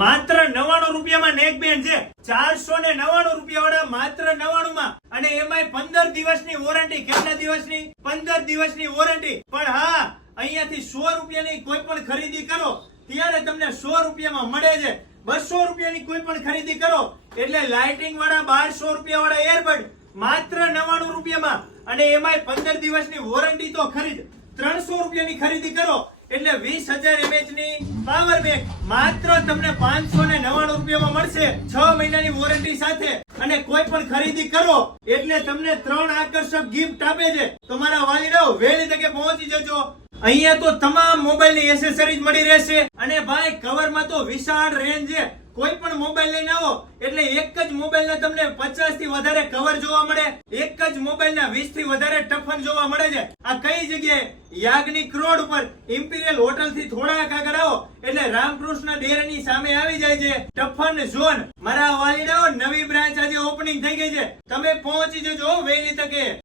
માત્ર 99 રૂપિયામાં નેક બેન્ડ છે. 499 રૂપિયા વાળા માત્ર 99 માં, અને એમાંય 15 દિવસની વોરંટી. કેટલા દિવસની? 15 દિવસની વોરંટી. પણ હા, અહીંયાથી 100 રૂપિયાની કોઈ પણ ખરીદી કરો ત્યારે તમને 100 રૂપિયામાં મળે છે. 200 રૂપિયાની કોઈ પણ ખરીદી કરો એટલે લાઇટિંગ વાળા 1200 રૂપિયા વાળા એરબડ માત્ર 99 રૂપિયામાં, અને એમાંય 15 દિવસની વોરંટી તો ખરી જ. 300 રૂપિયાની ખરીદી કરો એટલે 20,000 mAh ની પાવર બેંક માત્ર તમને 599 રૂપિયામાં મળશે, 6 મહિનાની વોરંટી સાથે. અને કોઈ પણ ખરીદી કરો એટલે તમને 3 આકર્ષક ગિફ્ટ આપે છે. તો મારા વાલીડાઓ વહેલી તકે પહોંચી જજો. અહીંયા તો તમામ મોબાઈલની એસેસરીઝ મળી રહેશે. અને ભાઈ, કવરમાં તો વિશાળ રેન્જ છે. કોઈ પણ મોબાઈલ લઈને આવો એટલે એક જ મોબાઈલના તમને 50 થી વધારે કવર જોવા મળે, એક જ મોબાઈલના 20 થી વધારે ટફન જોવા મળે છે. આ કઈ જગ્યાએ? યાજ્ઞિક રોડ ઉપર ઇમ્પિરિયલ હોટલ થી થોડાક આગળ આવો એટલે રામકૃષ્ણ ડેરીની સામે આવી જાય છે ટફન ઝોન. મારા વાલીડાઓ, નવી બ્રાન્ચ આજે ઓપનિંગ થઈ ગઈ છે. તમે પહોંચી જજો વહેલી તકે.